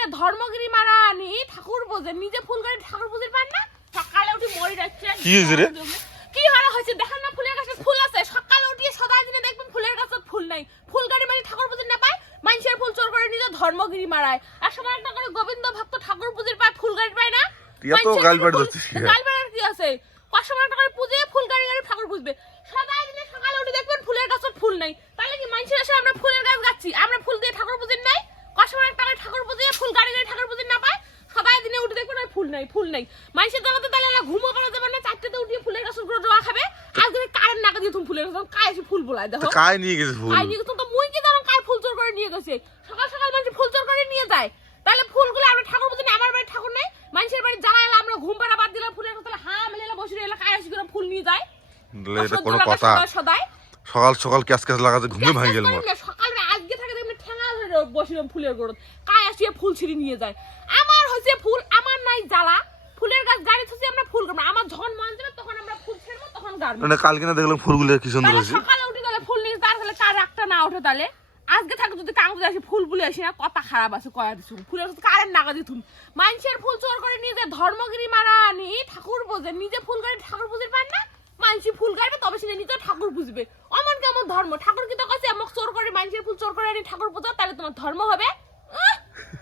নিজে ধর্মগিরি মারা নি ঠাকুর বোঝে নিজে ফুল গাড়ি ঠাকুর পুজোর পান না? সকালে উঠে মরি যাচ্ছে। কি হয়েছে রে? কি হারা হয়েছে? দেখেন না ফুলের গাছে ফুল আছে। সকালে উঠিয়ে সদাই দিনে দেখবেন ফুলের গাছে ফুল নাই। ফুল গাড়ি মানে ঠাকুর পুজোর না পায় মানুষের ফুল চোর করে নিজে ধর্মগিরি মারায়। আর সময় একটা করে গোবিন্দ ভক্ত ঠাকুর পুজোর পায় ফুল গাড়ি পায় না? তুই এত মানুষের গাল পাড় দিচ্ছিস। গাল পাড়ার কি আছে? কসময় একটা করে পুজো ফুল গাড়ি গাড়ি ঠাকুর পুজবে সদাই দিনে সকালে উঠে দেখবেন ফুলের গাছে ফুল নাই তাহলে কি মানুষের এসে আমরা ফুলের গাছ গাচ্ছি আমরা ফুল দিয়ে ঠাকুর পুজোর নাই কসময় একটা করে গাড়ি গাড়ি ঠাকুর পুজোর না পায় সবাই দিনে উঠে দেখবেন আর ফুল নাই ফুল নাই। মানুষের জগতে তাহলে এরা ঘুমো করা যাবে না চারটেতে উঠিয়ে ফুলের গাছের উপরে জোয়া খাবে। আজকে কারেন্ট নাকা দিয়ে তুমি ফুলের গাছ কায় এসে ফুল বোলায় দেখো। কায় নিয়ে গেছে ফুল? আই নিয়ে গেছে তো মুই কি জানো কার ফুল চোর করে নিয়ে গেছে? সকাল সকাল মানুষ ফুল চোর করে নিয়ে যায়। তাহলে ফুলগুলো আমরা ঠাকুর পুজো আমার বাড়ি ঠাকুর নেই। মানুষের বাড়ি জ্বালা এলা আমরা ঘুম পাড়া বাদ দিলাম ফুলের কথা হা মেলে এলা বসে এলা কায় আসি করে ফুল নিয়ে যায়। এটা কোনো কথা। সকাল সকাল ক্যাশ ক্যাশ লাগাতে ঘুমে ভাঙে গেল সকালে আজকে থাকে দেখবেন ঠেঙা ধরে বসিলাম ফুলের গোড়ত কায় আসিয়ে ফুল ছিঁড়ে নিয়ে যায়। আমার হচ্ছে ফুল আমার নাই জ্বালা। ফুলের গাছ গাড়ি আমরা ফুল করব আমার যখন মন যাবে তখন আমরা ফুল ছেড়বো তখন গাড়বো। মানে কালকে না দেখলাম ফুলগুলো কি সুন্দর হয়েছে। সকালে উঠে গেলে ফুল নিয়ে তার কার একটা না ওঠে তাহলে। আজকে থাকে যদি কাগজ আসে ফুল ফুলে আসি না কথা খারাপ আছে কয়া দিছুন ফুলের কারেন্ট নাগা দিতুন মানুষের ফুল চোর করে যায় ধর্মগিরি মারা নি ঠাকুর বোঝে। নিজে ফুল গাড়ি ঠাকুর পুজোর পান না মানুষই ফুল গাড়বে তবে সে নিজে ঠাকুর বুঝবে। কেমন ধর্ম। ঠাকুর কি তো কাছে আমাক চোর করে মানুষের ফুল চোর করে আনি ঠাকুর পুজো তাহলে তোমার ধর্ম হবে?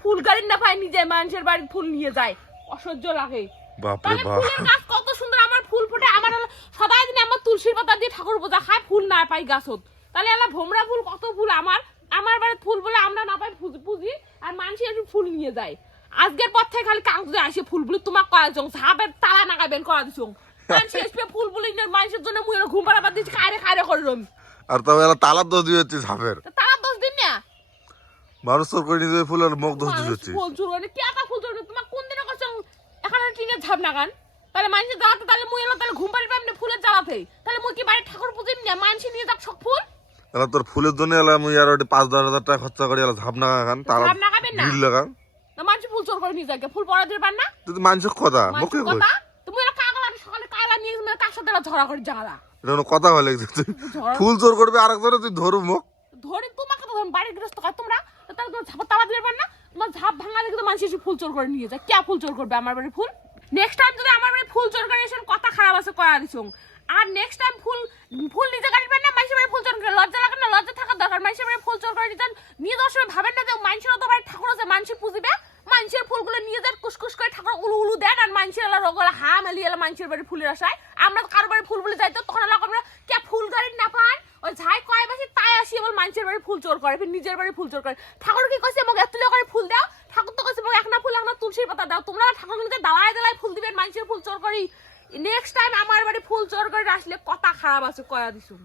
ফুল গাড়ি না পায় নিজে মানুষের বাড়ি ফুল নিয়ে যায়। অসহ্য লাগে। বাপরে বাপ। গাছ কত সুন্দর আমার ফুল ফুটে আমার সবাই দিনে আমার তুলসীর পাতা দিয়ে ঠাকুর পূজা খায় ফুল না পাই গাছত। তাহলে এলা ভোমরা ফুল কত ফুল আমার? আমার বাড়ি ফুল বলে আমরা না পাই পুজি- আর মানুষ একটু ফুল নিয়ে যায়। আজকের পর থেকে খালি কাঙ্কুজে আসে ফুল বলে তোমাক কয়া চং তালা নাগাবেন করা দিছ। মানুষ আসবে ফুল বলে মানুষের জন্য মুই ঘুম পাড়া বাদ দিচ্ছি কায়রে কায়রে করে রমি আর তবে তালার দোষ দিয়ে হচ্ছে ঝাপের তা দোষ দিন না। মানুষ তোর করে নিজে ফুল আর মুখ দোষ দিয়ে হচ্ছে ফুল চুর করে কে একা ফুল চুর তোমার কোন দিনে করছ? এখানে টিনের ঝাপ নাগান তাহলে মানুষের জ্বালাতে তাহলে মুই এলো তাহলে ঘুম পাড়ি পাই ফুলের জ্বালাতে। তাহলে মুই কি বাড়ি ঠাকুর পুজো নিয়ে মানুষ নিয়ে যাক সব ফুল? এলা তোর ফুলের জন্য এলা মুই আর ওটি পাঁচ দশ হাজার টাকা খরচা করে এলা ঝাপ না খান তারা ঝাপ নাগাবেন না। ভিড় লাগান না মানুষ ফুল চোর করে নিয়ে যাক ফুল পড়া পার না? তুই মানুষের কথা মুখে কথা তুমি এলা কাগলা সকালে কাগলা নিয়ে কার এলা ঝগড়া করে জ্বালা। এটা কথা বলে। ফুল চোর করবে আরেকজনে তুই ধরু মুখ ধরে তোমাকে তো ধরুন বাড়ির গৃহস্থ কাজ তোমরা? তো তাহলে তোমার ঝাপা তালা দিয়ে পার না? তোমার ঝাপ ভাঙা দেখে তো মানুষ এসে ফুল চোর করে নিয়ে যায়। কে ফুল চোর করবে আমার বাড়ি ফুল? নেক্সট টাইম যদি আমার বাড়ি ফুল চোর করে এসে কথা খারাপ আছে কয়া দিছ আর নেক্সট টাইম ফুল ফুল নিজে পান না মানুষের বাড়ি ফুল চোর করে লজ্জা লাগে না লজ্জা থাকার দরকার মানুষের বাড়ি ফুল চোর করে দিতেন নিয়ে যাওয়ার সময় ভাবেন না যে মানুষের তো বাড়ি ঠাকুর আছে মানুষের পুজিবে মানুষের ফুলগুলো নিয়ে যান কুসকুস করে ঠাকুর উলু উলু দেন আর মানুষের এলা রোগলা হা মেলি এলা মানুষের বাড়ি ফুলের আসায় আমরা কারও বাড়ি ফুল বলে যাইতো তখন এলাকা আমরা কে ফুল গাড়ি না পান? ওই ঝাই কয় বাসি, তাই আসি এবার মানুষের বাড়ি ফুল চোর করে, ফির নিজের বাড়ি ফুল চোর করে। ঠাকুর কি কইছে, আমাকে এত করে ফুল দাও? ঠাকুর তো কইছে, আমাকে এক না ফুল, এক না তুলসীর পাতা দাও। তোমরা ঠাকুর নিজে দালায় দালায় ফুল দিবেন, মানুষের ফুল চোর করি নেক্সট টাইম আমার বাড়ি ফুল চোর করে আসলে কথা খারাপ আছে, কয়া দিছুন